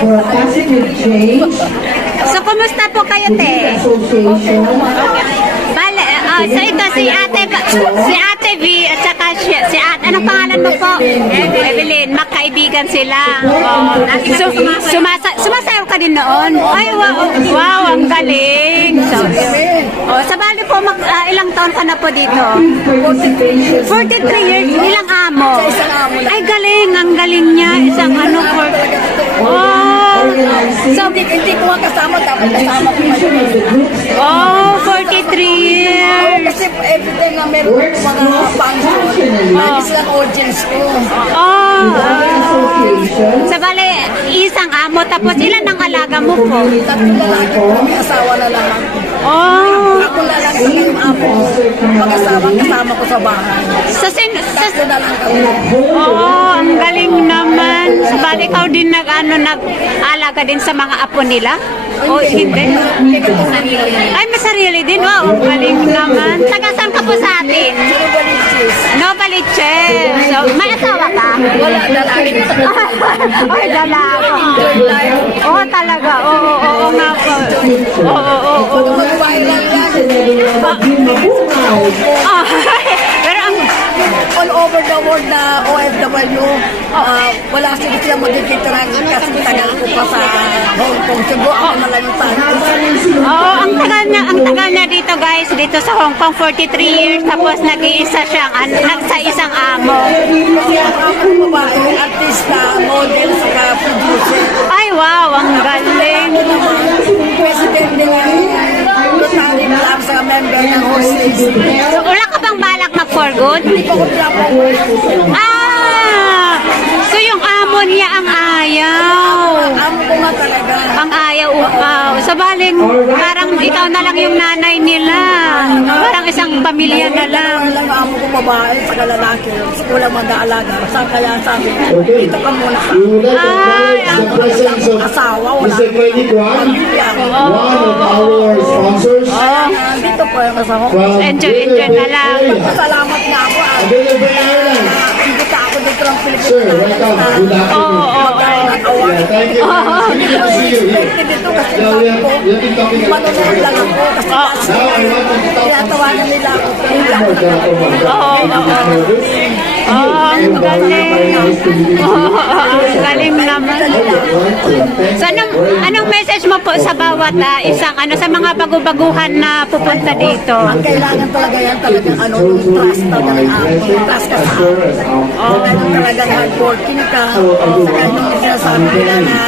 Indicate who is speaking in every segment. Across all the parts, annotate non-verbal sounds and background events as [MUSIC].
Speaker 1: for positive change,
Speaker 2: So, kumusta po kayo, te? Bale, ah, so ito si Ate, si Ate V at saka si, si Ate, anong pangalan mo po? Evelyn, magkaibigan sila. Oh, so, sumasa, sumasayaw ka din noon? Ay, wow, wow ang galing. So, oh, sa bali po, mag, ah, ilang taon ka na po dito?
Speaker 1: 43
Speaker 2: 43 years, ilang amo? Ay, galing, ang galing niya. Isang ano, for, oh, so,
Speaker 3: Hindi, hindi ko kasama, dapat kasama ko
Speaker 2: oh, 43 years.
Speaker 3: Kasi every time na meron akong mga lagi silang audience ko.
Speaker 2: Oh,
Speaker 1: association,
Speaker 2: sa bali, isang amo, tapos ilan ang alaga mo po?
Speaker 3: Tatlo lalaki ko, may asawa na lang ako.
Speaker 2: Oh,
Speaker 3: Ako na lang sa yung amo ko. Mag-asawa kasama ko sa bahay.
Speaker 2: sa sin, sa,
Speaker 3: Tatlo na lang kami.
Speaker 2: oh, ang galing naman. Sa bali, ikaw din nag, ano, nag-alaga din sa mga apo nila? O hindi? Ay, may sarili din. Wow, ang galing naman. Taga saan ka po sa atin? Baliches. So, may asawa ka?
Speaker 3: Wala, lalaki. [LAUGHS]
Speaker 2: Ay,
Speaker 3: life.
Speaker 2: Oo, talaga. Oo, oo, oo nga po. Oo, oo, oo.
Speaker 3: Mag-viral [LAUGHS] yan,
Speaker 2: pero ang
Speaker 3: all over the world na OFW, ah, wala sila silang magkikita ng kasi tagal ko pa sa Hong Kong. Siguro ako tangos.
Speaker 2: oh, ang tagal niya, ang tagal niya dito guys, dito sa Hong Kong 43 years tapos nag-iisa siyang an, nagsa isang amo.
Speaker 3: Kasi akong babae, artista, model, saka producer.
Speaker 2: Ay wow, ang galing.
Speaker 3: Ako president ng Rotary Club sa member ng.
Speaker 2: So, wala ka bang balak mag for good?
Speaker 3: Hindi ko ko.
Speaker 2: Ah! Niya ang ayaw.
Speaker 3: Amo ko nga talaga.
Speaker 2: Ang ayaw upaw. Sa baling, parang ikaw na lang yung nanay nila. Parang isang pamilya na lang.
Speaker 3: Lang ang amo ko babae, saka lalaki. Walang mag-aalaga. Sa kaya sabi, dito ka muna
Speaker 4: to
Speaker 2: Ay,
Speaker 4: of
Speaker 3: Asawa, wala.
Speaker 4: Mr. Freddy Kwan, one of our sponsors
Speaker 3: Ah, Dito po yung asawa
Speaker 2: Enjoy, enjoy na lang.
Speaker 3: Salamat na ako. ah. Ng Pilipinas.
Speaker 4: Sir, welcome. Good afternoon. Yeah, thank you. Good to see you here.
Speaker 3: Dito kasi
Speaker 4: Yeah, we have, we have been talking about
Speaker 3: manonood lang ako kasi
Speaker 4: Now I want to talk
Speaker 3: tinatawanan nila ako. Hindi ako
Speaker 4: about
Speaker 3: nakapagod.
Speaker 2: Oh, ang galing. Oh, ang galing naman. Anong message mo po sa bawat ah, isang, ano, sa mga bago-baguhan na pupunta dito?
Speaker 3: Ang kailangan talaga yan talagang ano, yung trust talaga ako. Yung trust ka sa ako. Oh, ganun talagang hardworking ka. Saka yung sinasabi nila na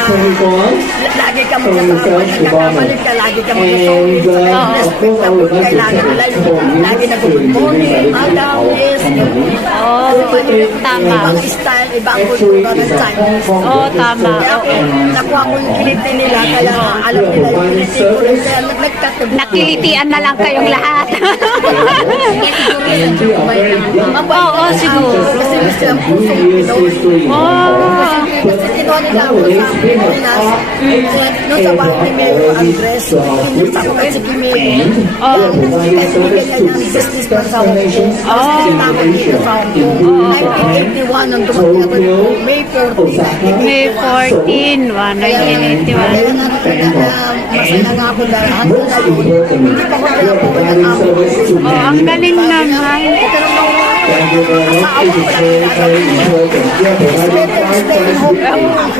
Speaker 3: lagi ka magkasama, nagkakamali ka, lagi ka magkasama. Saka respect na po, kailangan nila yung lagi na good morning, madam, yes.
Speaker 2: Oh, tama.
Speaker 3: Ibang style, ibang kultura ng Chinese.
Speaker 2: Oh, tama.
Speaker 3: Kaya ako, nakuha ko yung kiliti nila, kaya alam nila yung kiliti ko rin, kaya nagkatubig.
Speaker 2: Nakilitian na lang kayong lahat. Oo, oh, siguro.
Speaker 3: Kasi gusto lang puso yung Pinoy.
Speaker 2: Oh.
Speaker 3: Kasi kinuha nila ako sa Pilipinas. Noon sa bahay ni Mayor Andres, inis ako kay si Kimeli.
Speaker 2: Oh.
Speaker 3: Kasi bigyan niya business pa sa Hong Kong. Kasi sinama dito sa Kong. 1981, nung dumating ako dito, May 14,
Speaker 2: May 14, 1,
Speaker 3: Kaya
Speaker 2: 1981.
Speaker 3: nga talaga na masaya nga ako dahil hanggang ngayon, hindi pa ko pinapawan ng amo ko.
Speaker 2: Oh, ang galing naman.
Speaker 3: Pero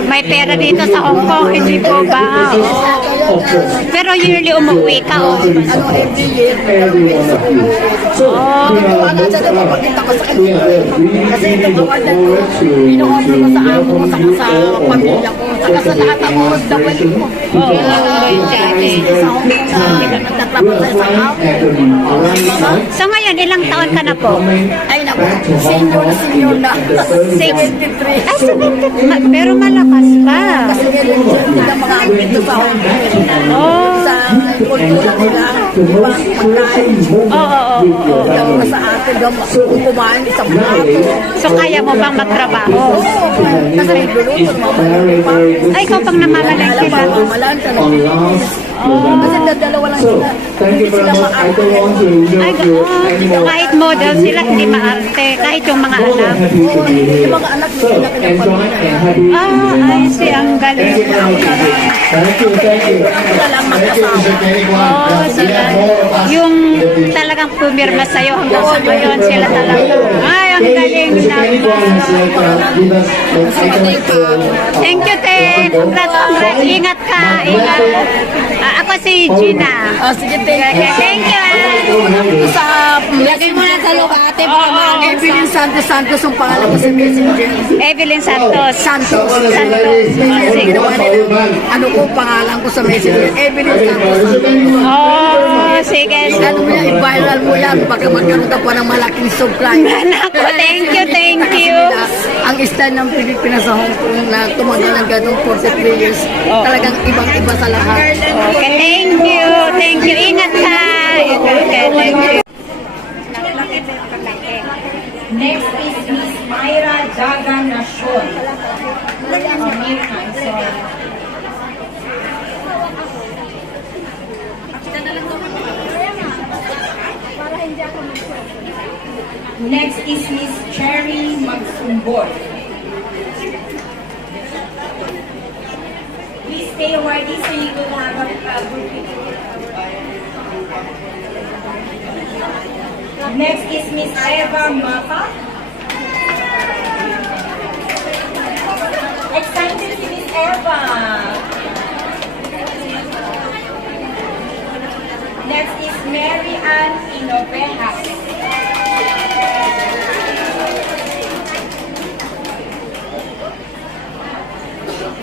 Speaker 2: May pera dito sa Hong Kong, hindi po ba? Oo. Pero yearly umuwi ka, oh.
Speaker 3: ano, every year,
Speaker 2: Oh.
Speaker 3: Mapakita ko sa kanya. Kasi ito ko ko, ino-offer ko sa amo ko, sa pamilya ko, saka sa lahat ng OFW ko.
Speaker 2: Oo, oh,
Speaker 3: Sa Hong Kong na nagtatrabaho sa isang amo.
Speaker 2: So ngayon, ilang taon ka na po?
Speaker 3: Ay naku, senior na senior na. 73.
Speaker 2: Ay, 70. Ma- pero malakas pa.
Speaker 3: Kasi nililip nila mga dito sa Kong.
Speaker 2: Oh.
Speaker 3: Sa kultura nila, ibang pagkain.
Speaker 2: Oo, oo, oo.
Speaker 3: Yung sa atin, kung kumain isang plato.
Speaker 2: So kaya mo bang magtrabaho?
Speaker 3: Oo, kasi may luluto, mamaya pa.
Speaker 2: Ay, ikaw pang namamalengke
Speaker 3: Alam
Speaker 2: lang.
Speaker 3: mo, mamalanta na. Kasi dalawa lang
Speaker 1: So,
Speaker 3: sila.
Speaker 1: thank you very
Speaker 3: sila
Speaker 1: much. I don't want to
Speaker 2: Ay,
Speaker 1: interrupt you
Speaker 2: oo.
Speaker 1: anymore.
Speaker 2: kahit model sila, hindi maarte. Kahit yung mga
Speaker 1: More than
Speaker 2: anak.
Speaker 1: happy to be here.
Speaker 3: Yung mga anak,
Speaker 1: and happy
Speaker 2: Ah, ay, si ang galing.
Speaker 1: Thank you. Thank you, thank you. Thank you, Mr. Kenny Kwan.
Speaker 2: Oo, sila. Yung talagang pumirma sa'yo hanggang sa ngayon, sila talaga. Ay, ang galing
Speaker 1: Mr. Kenny Kwan has
Speaker 2: na.
Speaker 1: like uh, give us like items to uh,
Speaker 2: Thank you, te. Congrats, congrats. Ingat ka, ingat. Ah, ako si Gina.
Speaker 3: Ah, sige, thank
Speaker 2: Okay,
Speaker 3: you.
Speaker 2: thank you. ah.
Speaker 3: Sa...
Speaker 5: Lagay mo na sa loob, ate.
Speaker 2: Oo, oo.
Speaker 3: Evelyn Santos Santos ang pangalan ko sa messenger.
Speaker 2: Evelyn Santos.
Speaker 3: Santos.
Speaker 2: Santos.
Speaker 3: Ano ko pangalan ko sa messenger? Evelyn Santos.
Speaker 2: Oh,
Speaker 3: yan. Baka magkaroon ka pa ng malaking subscriber. [LAUGHS]
Speaker 2: Nako, thank you, thank you.
Speaker 3: ang style ng Pilipinas sa Hong Kong na tumagal ng ganong 43 years, talagang ibang-iba sa lahat.
Speaker 2: Okay, thank you. Thank you. Ingat ka. Okay, thank you.
Speaker 6: Next is Miss Myra Daga Nashon. American, sorry. Next is Miss Cherry Magsumbor. Please stay ready so you will have a, a good. Next is Miss Eva Mapa. Excited si Miss Eva. Next is Mary Ann Inoveja.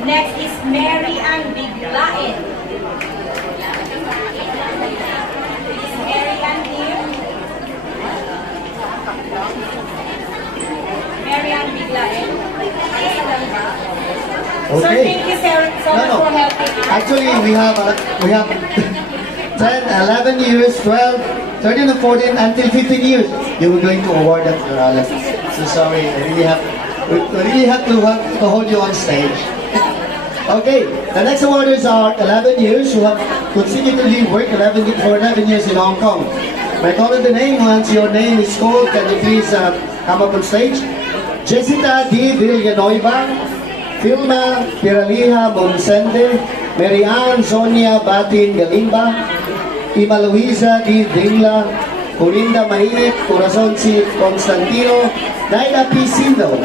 Speaker 6: Next is Mary Ann Biglain. Is Mary Ann here? Mary Ann Biglain. Ayun lang ba? Sir,
Speaker 4: Okay.
Speaker 6: thank you sir, so
Speaker 4: No,
Speaker 6: much
Speaker 4: no.
Speaker 6: for helping us.
Speaker 4: Actually, we have uh, we have [LAUGHS] 10, 11 years, 12, 13, and 14, until 15 years. You were going to award that, Your Honor. So sorry, I really have we we really have to have to hold you on stage. Okay, the next awarders are 11 years who have consecutively worked 11 y- for 11 years in Hong Kong. By calling the name, once your name is called, can you please uh, come up on stage? Jessica D. Villanueva, Filma Piraliha Monsende, Mary Ann Sonia Batin Galimba, Ima Luisa D. Dingla, Corinda Mainit, Corazon C. Constantino, Naila P. Sindo,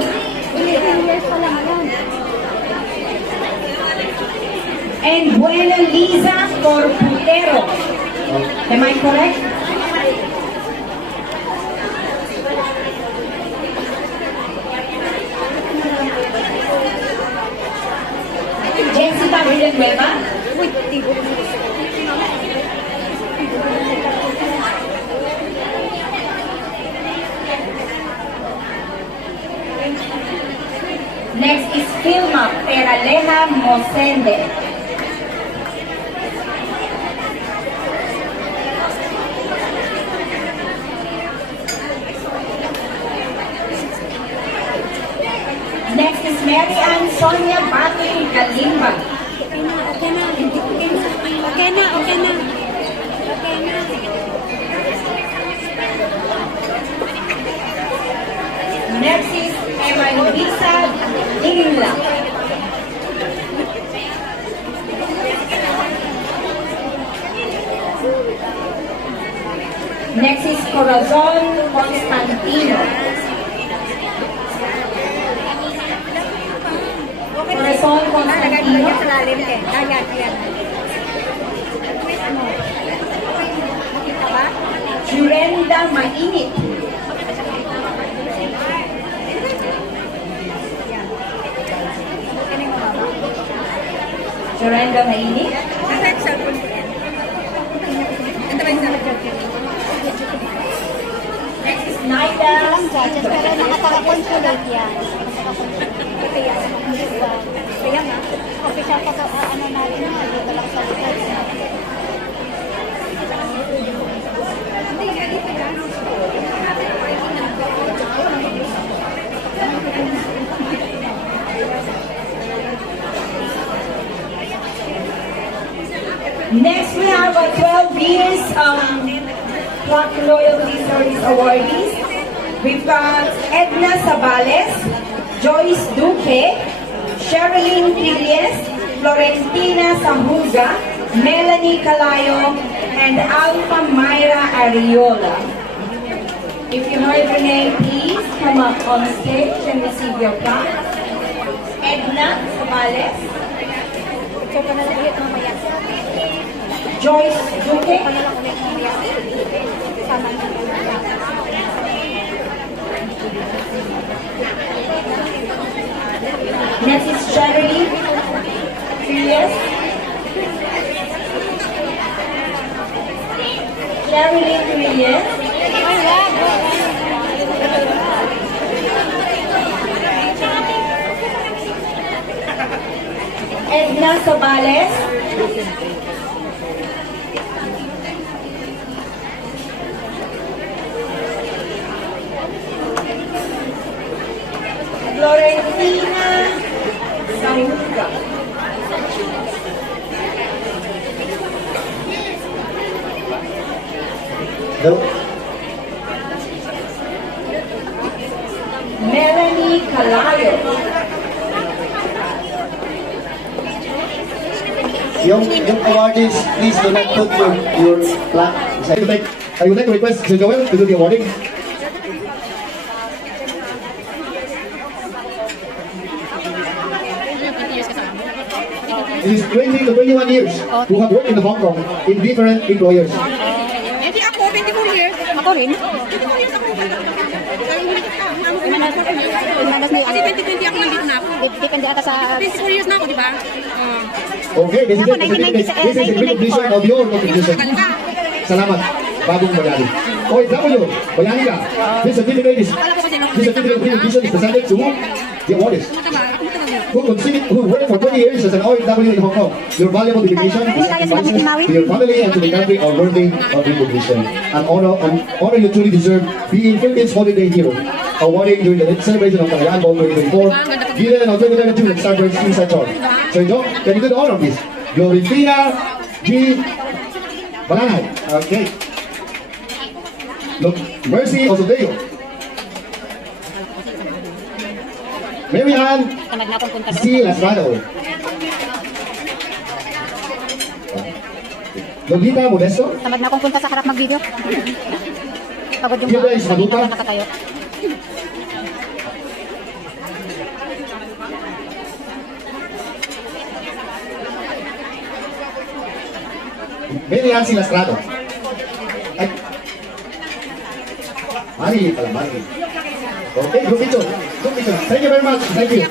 Speaker 6: And Buena Lisa Corputero. Am I correct? Jessica Villanueva. Next is Filma Peraleja Mosende. Is Mary Ann Sonia Batin Kalimba.
Speaker 5: Okay na, okay na, okay na. Okay na.
Speaker 6: Next is Emma Luisa Dingla. Next is Corazon Constantino. Corazon Constantino.
Speaker 5: lalim eh. Dagat yan.
Speaker 6: Jurenda Mainit. Jurenda Mainit. Next is Naida.
Speaker 5: Lang gadget, pero nakataka-consulate Kaya, kaya nga, official pa sa ano natin, dito lang sa likod. Hindi, dito yan.
Speaker 6: Next um, Rock Loyalty Service awardees. We've got Edna Sabales, Joyce Duque, Sherilyn Pilies, Florentina Sahuga, Melanie Calayo, and Alpha Myra Ariola. If you heard the name, please come up on stage and receive your plaque. Edna
Speaker 7: mamaya.
Speaker 6: Joyce Duque, Next is Sherilyn Pilies. Sherilyn Pilies. Edna Sabales. Florentina Sahuga.
Speaker 8: No.
Speaker 6: Melanie Calayo.
Speaker 8: Yung, yung awardees, please do not put your, your plaque.
Speaker 4: I would like, I would like to request Sir Joel to do the awarding. Is 20 to 21 years who have worked in Hong Kong in different employers.
Speaker 2: Hindi ako, 24 years. Ako rin. 24 years ako. Kasi 2020 ako nandito na ako.
Speaker 7: Depende ata sa...
Speaker 2: 24 years na ako, di ba?
Speaker 4: Okay, this is, this is,
Speaker 7: 1990
Speaker 4: this is a recognition of your contribution. Salamat. Bagong bayani. OFW, bayani ka. This certificate is, this certificate is presented to the awardees. Who who worked for 20 years as an OFW in Hong Kong. Your valuable dedication to your family and to the country are worthy of recognition. And honor, and honor you truly deserve being Philippines Holiday Hero. Awarded during the celebration of Kalayaan Ball 2024, given on 2022 at Starburst Inside Chart. So, Joe, can you do the honor, of please? Glorifina G. Balanay. Okay. Look, Mercy Osodeo. Mary Ann C. Lasrado. Lolita Modesto.
Speaker 7: Tamad na akong punta sa harap mag-video. Pagod yung
Speaker 4: You guys,
Speaker 7: Hindi
Speaker 4: mabuka?
Speaker 7: na nakatayo.
Speaker 4: Mary Ann C. Lasrado. Ay. Mari pala, Mari. Okay, group picture. Group picture. Thank you very much. Thank you.